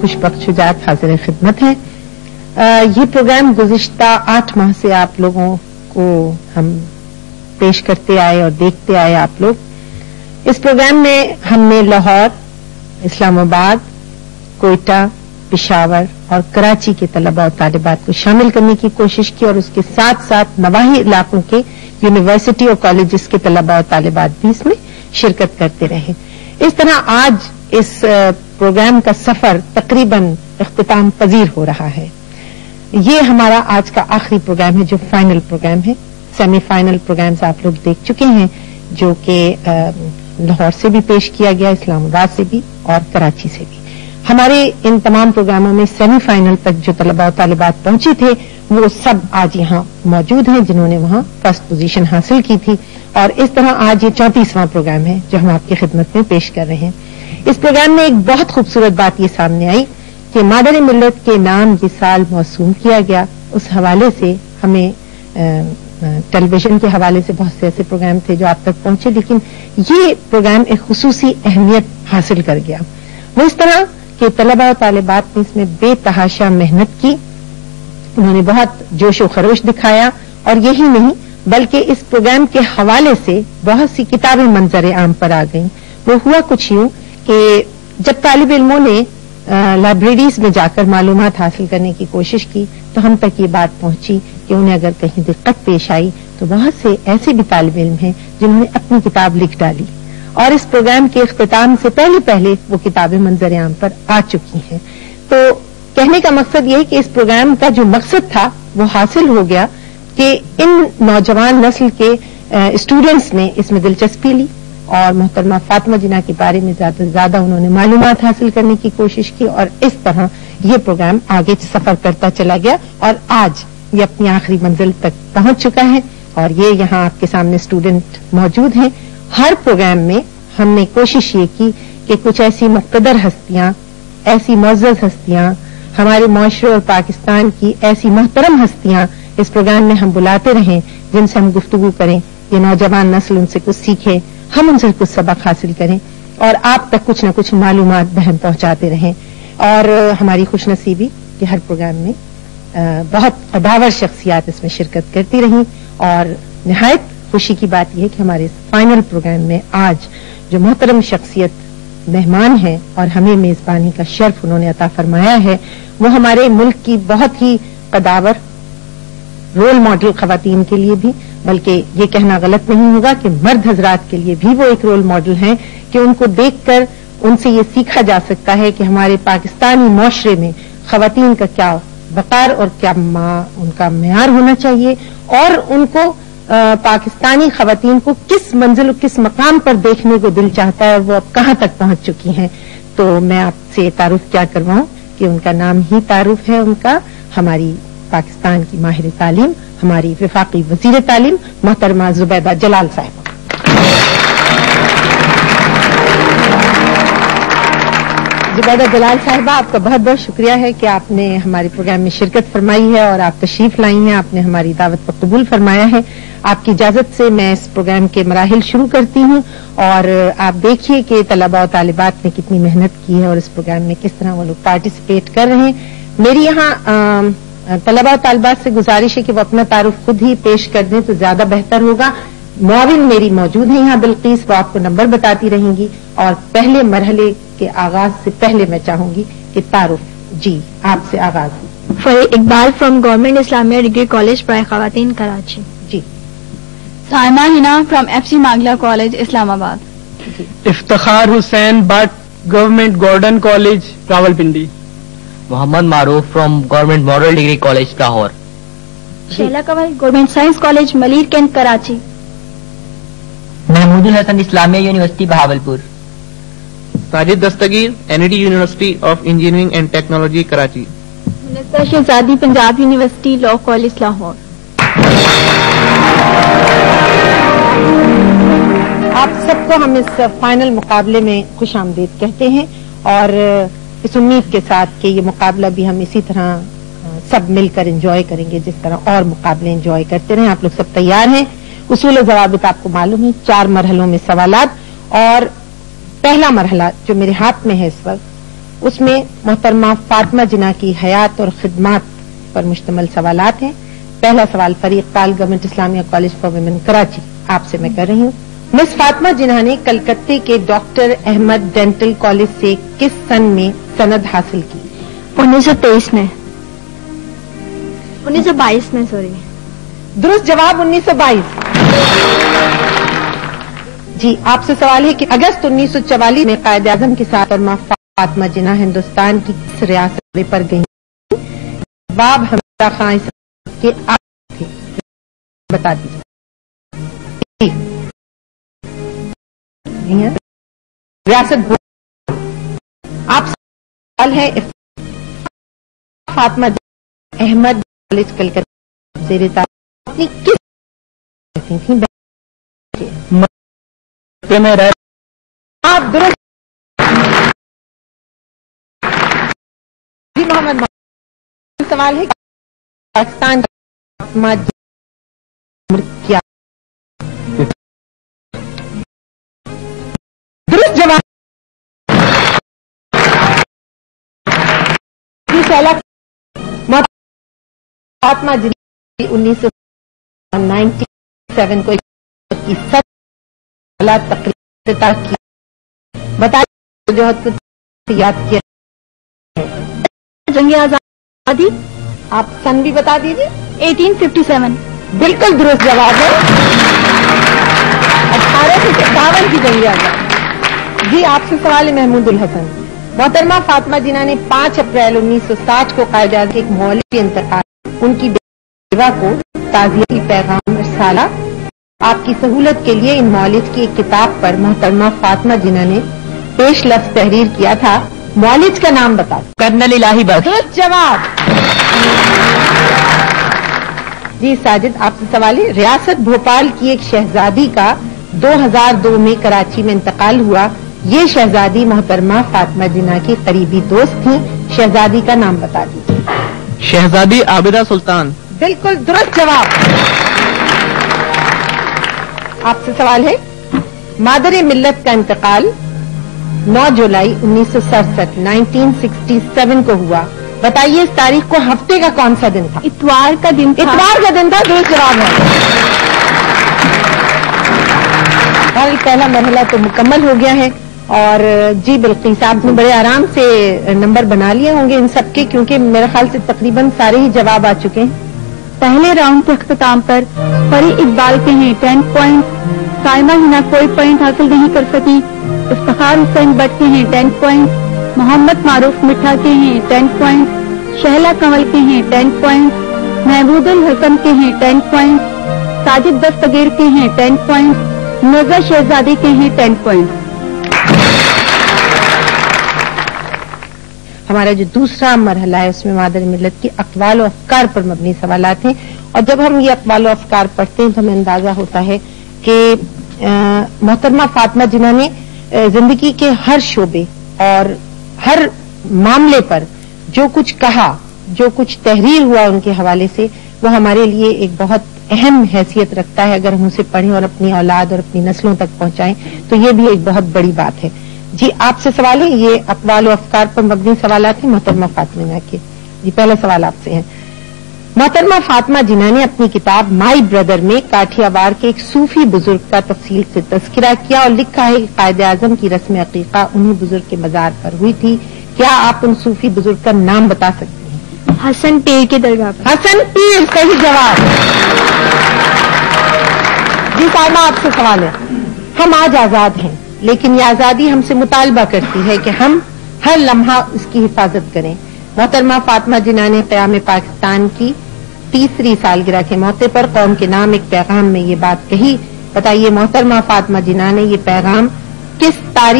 खुशबख्श शुजात हाजिर खिदमत है। ये प्रोग्राम गुज़िश्ता 8 माह से आप लोगों को हम पेश करते आए और देखते आए आप लोग। इस प्रोग्राम में हमने लाहौर, इस्लामाबाद, कोयटा, पेशावर और कराची के तलबा और तालिबात को शामिल करने की कोशिश की और उसके साथ साथ नवाही इलाकों के यूनिवर्सिटी और कॉलेजेस के तलबा और तालिबात भी इसमें शिरकत करते रहे। इस तरह आज इस प्रोग्राम का सफर तकरीबन इख्तिताम पजीर हो रहा है। ये हमारा आज का आखिरी प्रोग्राम है जो फाइनल प्रोग्राम है। सेमीफाइनल प्रोग्राम्स आप लोग देख चुके हैं जो कि लाहौर से भी पेश किया गया, इस्लामाबाद से भी और कराची से भी। हमारे इन तमाम प्रोग्रामों में सेमीफाइनल तक जो तलबा और तालिबात पहुंचे थे वो सब आज यहाँ मौजूद हैं जिन्होंने वहां फर्स्ट पोजीशन हासिल की थी। और इस तरह आज ये 34वां प्रोग्राम है जो हम आपकी खिदमत में पेश कर रहे हैं। इस प्रोग्राम में एक बहुत खूबसूरत बात ये सामने आई कि मादर मिल्लत के नाम ये साल मौसूम किया गया। उस हवाले से हमें टेलीविजन के हवाले से बहुत से ऐसे प्रोग्राम थे जो आप तक पहुंचे, लेकिन ये प्रोग्राम एक खुसूसी अहमियत हासिल कर गया। वो इस तरह कि तलबा और तालिबात ने इसमें बेतहाशा मेहनत की, उन्होंने बहुत जोश व खरोश दिखाया और यही नहीं बल्कि इस प्रोग्राम के हवाले से बहुत सी किताबें मंजर आम पर आ गईं। वो हुआ कुछ यूं कि जब तालिब इल्मों ने लाइब्रेरीज में जाकर मालूमात हासिल करने की कोशिश की तो हम तक ये बात पहुंची कि उन्हें अगर कहीं दिक्कत पेश आई तो बहुत से ऐसे भी तालिब इल्म हैं जिन्होंने अपनी किताब लिख डाली और इस प्रोग्राम के इख्तिताम से पहले वो किताबें मंजर आम पर आ चुकी हैं। तो कहने का मकसद ये है कि इस प्रोग्राम का जो मकसद था वो हासिल हो गया कि इन नौजवान नस्ल के स्टूडेंट्स ने इसमें दिलचस्पी ली और मोहतरमा फातिमा जिन्ना के बारे में ज्यादा से ज्यादा उन्होंने मालूमात हासिल करने की कोशिश की और इस तरह ये प्रोग्राम आगे सफर करता चला गया और आज ये अपनी आखिरी मंजिल तक पहुंच चुका है। और ये यहाँ आपके सामने स्टूडेंट मौजूद हैं। हर प्रोग्राम में हमने कोशिश ये की कि कुछ ऐसी मुक़्तदर हस्तियां, ऐसी मुअज़्ज़ज़ हस्तियां, हमारे मुआशरे और पाकिस्तान की ऐसी मोहतरम हस्तियां इस प्रोग्राम में हम बुलाते रहें जिनसे हम गुफ्तगू करें, ये नौजवान नस्ल उनसे कुछ सीखे, हम उनसे कुछ सबक हासिल करें और आप तक कुछ न कुछ मालूमात बहन पहुंचाते रहें। और हमारी खुशनसीबी कि हर प्रोग्राम में बहुत कदावर शख्सियात इसमें शिरकत करती रहीं और निहायत खुशी की बात यह है कि हमारे फाइनल प्रोग्राम में आज जो मोहतरम शख्सियत मेहमान हैं और हमें मेजबानी का शर्फ उन्होंने अता फरमाया है वो हमारे मुल्क की बहुत ही कदावर रोल मॉडल खवातीन के लिए भी, बल्कि ये कहना गलत नहीं होगा कि मर्द हजरात के लिए भी वो एक रोल मॉडल हैं कि उनको देखकर उनसे ये सीखा जा सकता है कि हमारे पाकिस्तानी मुआशरे में खवातीन का क्या वकार और क्या उनका मेयार होना चाहिए और उनको पाकिस्तानी खवातीन को किस मंजिल किस मकाम पर देखने को दिल चाहता है और वो अब कहां तक पहुंच चुकी हैं। तो मैं आपसे तारुफ क्या करवाऊं कि उनका नाम ही तारुफ है उनका, हमारी पाकिस्तान की माहिर तालीम, हमारी वफाकी वजीर तालीम मोहतरमा जुबैदा जलाल साहिबा। जुबैदा जलाल साहिबा, आपका बहुत बहुत शुक्रिया है कि आपने हमारे प्रोग्राम में शिरकत फरमाई है और आप तशरीफ लाई हैं, आपने हमारी दावत को कबूल फरमाया है। आपकी इजाजत से मैं इस प्रोग्राम के मराहिल शुरू करती हूँ और आप देखिए कि तलबा और तालिबात ने कितनी मेहनत की है और इस प्रोग्राम में किस तरह वो लोग पार्टिसिपेट कर रहे हैं। मेरी यहाँ तलबा और तालिबात से गुजारिश है कि वो अपना तारुफ खुद ही पेश कर दें तो ज्यादा बेहतर होगा। मुआविन मेरी मौजूद है यहाँ बिल्किस, वो आपको नंबर बताती रहेंगी और पहले मरहले के आगाज से पहले मैं चाहूंगी कि तारुफ जी आपसे आगाज हो। Fari Iqbal from government Islamia degree college प्राय खवातीन कराची। जी। Saima Hina from FC Margalla college Islamabad. Iftikhar Hussain Bhatt government Gordon college Rawalpindi. Mohammad Maroof from government model degree college Lahore. Shaila Kawal government science college Malir cantt Karachi. Mahmudul Hasan Islamia university Bahawalpur. Sajid Dastgir NED university of engineering and technology Karachi. Munassar Shahzadi Punjab university law college Lahore. आप सबको हम इस फाइनल मुकाबले में खुश आमदीद कहते हैं और इस उम्मीद के साथ कि ये मुकाबला भी हम इसी तरह सब मिलकर एंजॉय करेंगे जिस तरह और मुकाबले एंजॉय करते रहे। आप लोग सब तैयार हैं? उसूल ज़वाबित आपको मालूम है, 4 मरहलों में सवालात और पहला मरहला जो मेरे हाथ में है इस वक्त اس میں محترمہ فاطمہ جناح کی حیات اور خدمات پر مشتمل سوالات ہیں. پہلا سوال فریق تال government Islamia college for women Karachi آپ سے میں کر رہی ہوں. مس فاطمہ جناح نے کلکتے کے ڈاکٹر احمد ڈینٹل کالج سے کس سن میں سند حاصل کی؟ 1923 میں 1922 میں سوری. درست جواب 1922. جی آپ سے سوال ہے کہ اگست 1944 میں قائد اعظم کے ساتھ محترمہ فاطمہ جناح ہندوستان کی کس ریاست پر گئی؟ جواب حمیدہ خان کے آپ تھے. بتا دیجیے. ریاست آپ سے سوال ہے فاطمہ احمد کالج کلکتہ زیر تعلیم اپنی کس میں رہ آپ درست. جی محمد سوال ہے پاکستان کیا درست جواب. فاطمہ جناح 1997 کو تقریب کی بتائیے جو یاد کیا جنگ آزادی. آپ سن بھی بتا دیجیے. 1857. بالکل درست جواب ہے 1857 کی جنگ آزادی. جی آپ سے سوال ہے محمود الحسن. محترمہ فاطمہ جناح نے 5 اپریل 1960 کو قائد اعظم کے ایک مولوی انتقال ان کی بیوہ کو تعزیتی پیغام ارسالہ. آپ کی سہولت کے لیے ان مولد کی ایک کتاب پر محترمہ فاطمہ جناح نے پیش لفظ تحریر کیا تھا. مولد کا نام بتا. کرنل الہی بخش. درست جواب. جی ساجد آپ سے سوال ہے ریاست بھوپال کی ایک شہزادی کا 2002 میں کراچی میں انتقال ہوا. یہ شہزادی محترمہ فاطمہ جناح کی قریبی دوست تھیں. شہزادی کا نام بتا دیجیے. شہزادی عابدہ سلطان. بالکل درست جواب. آپ سے سوال ہے مادر ملت کا انتقال 9 جولائی 1967 کو ہوا. بتائیے اس تاریخ کو ہفتے کا کون سا دن تھا؟ اتوار کا دن تھا. اتوار کا دن تھا. درست جواب ہے. پہلا مرحلہ تو مکمل ہو گیا ہے اور جی بلقیس آپ نے بڑے آرام سے نمبر بنا لیے ہوں گے ان سب کے کیونکہ میرے خیال سے تقریباً سارے ہی جواب آ چکے ہیں. پہلے راؤنڈ کے اختتام پر فری اقبال کے ہیں 10 پوائنٹ. سائمہ ہنا کوئی پوائنٹ حاصل نہیں کر سکی. افتخار حسین بٹ کے ہیں 10 پوائنٹ. محمد معروف مٹھا کے ہیں 10 پوائنٹ. شہلا کنول کے ہیں 10 پوائنٹ. محمود الحسن کے ہیں 10 پوائنٹ. ساجد دستگیر کے ہیں 10 پوائنٹ. نظر شہزادی کے ہیں 10 پوائنٹ. ہمارا جو دوسرا مرحلہ ہے اس میں مادر ملت کی اقوال و افکار پر مبنی سوالات ہیں اور جب ہم یہ اقوال و افکار پڑھتے ہیں تو ہمیں اندازہ ہوتا ہے کہ محترمہ فاطمہ جناح نے زندگی کے ہر شعبے اور ہر معاملے پر جو کچھ کہا جو کچھ تحریر ہوا ان کے حوالے سے وہ ہمارے لیے ایک بہت اہم حیثیت رکھتا ہے. اگر ہم اسے پڑھیں اور اپنی اولاد اور اپنی نسلوں تک پہنچائیں تو یہ بھی ایک بہت بڑی بات ہے. جی آپ سے سوال ہے یہ اقوال و افکار پر مبنی سوالات ہیں محترمہ فاطمہ جناح کے. جی پہلا سوال آپ سے ہے محترمہ فاطمہ جناح نے اپنی کتاب مائی بردر میں کاٹھیا وار کے ایک صوفی بزرگ کا تفصیل سے تذکرہ کیا اور لکھا ہے کہ قائد اعظم کی رسم عقیقہ انہی بزرگ کے مزار پر ہوئی تھی. کیا آپ ان صوفی بزرگ کا نام بتا سکتے ہیں؟ حسن پیر کے درگاہ پر. حسن پیر صحیح جواب. جی سائمہ آپ سے سوال ہے ہم آج آزاد ہیں لیکن یہ آزادی ہم سے مطالبہ کرتی ہے کہ ہم ہر لمحہ اس کی حفاظت کریں. محترمہ فاطمہ جناح نے قیام پاکستان کی 3ری سالگرہ کے موقع پر قوم کے نام ایک پیغام میں یہ بات کہی. بتائیے محترمہ فاطمہ جناح نے یہ پیغام کس تاریخ